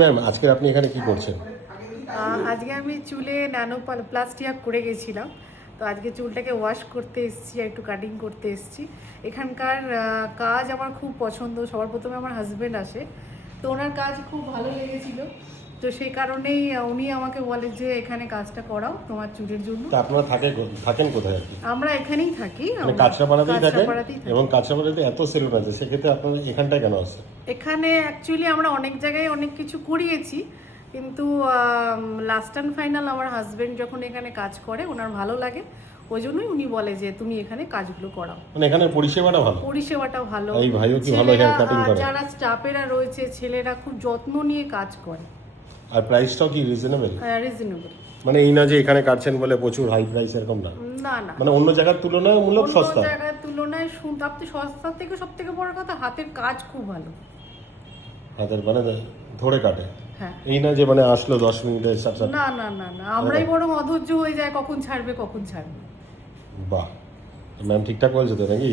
Ma'am আজকে আপনি এখানে কি করছেন? আজকে আমি চুলে ন্যানো প্লাস্টিয়া করে গেছিলাম। তো আজকে চুলটাকে ওয়াশ করতে এসেছি, একটু কাটিং করতে এসেছি। এখানকার কাজ আমার খুব পছন্দ। সবার প্রথমে আমার হাজব্যান্ড আসে, তো ওনার কাজ খুব ভালো লেগেছিল। তো সেই কারণেই উনি আমাকে বলে যে এখানে কাজটা করাও তোমার চুলের জন্য। তা আপনারা থাকেন কোথায় আর কি? আমরা এখানেই থাকি, মানে কাঁচরাপাড়াতেই থাকেন? কাঁচরাপাড়াতেই থাকি। এবং কাঁচরাপাড়াতে এত সেলুন আছে, সেক্ষেত্রে আপনারা এখানটায় কেন আসছেন? এখানে অ্যাকচুয়ালি আমরা অনেক জায়গায় অনেক কিছু করিয়েছি, কিন্তু লাস্ট অ্যান্ড ফাইনাল আমার হাজব্যান্ড যখন এখানে কাজ করে ওনার ভালো লাগে, ওই জন্যই উনি বলে যে তুমি এখানে কাজগুলো করাও। মানে এখানে পরিষেবাটা ভালো? পরিষেবাটা ভালো। এই ভাইও কি ভালো হেয়ার কাটিং করে? যারা স্টাফেরা রয়েছে ছেলেরা খুব যত্ন নিয়ে কাজ করে। আর প্রাইসটাও কি রিজনেবল? হ্যাঁ, রিজনেবল। মানে এই না যে এখানে কাটছেন বলে প্রচুর হাই প্রাইস, এরকম না? না না, মানে অন্য জায়গার তুলনায় মূলক অন্য সস্তা? জায়গার তুলনায় আপনি সস্তার থেকে সব থেকে বড় কথা হাতের কাজ খুব ভালো। হাতের মানে ধরে কাটে? হ্যাঁ। এই না যে মানে আসলো 10 মিনিটে সাত সাত। না না না না, আমরাই বরং অধৈর্য হয়ে যায় কখন ছাড়বে কখন ছাড়বে। বাহ, ম্যাম ঠিকঠাক বলছো তো নাকি?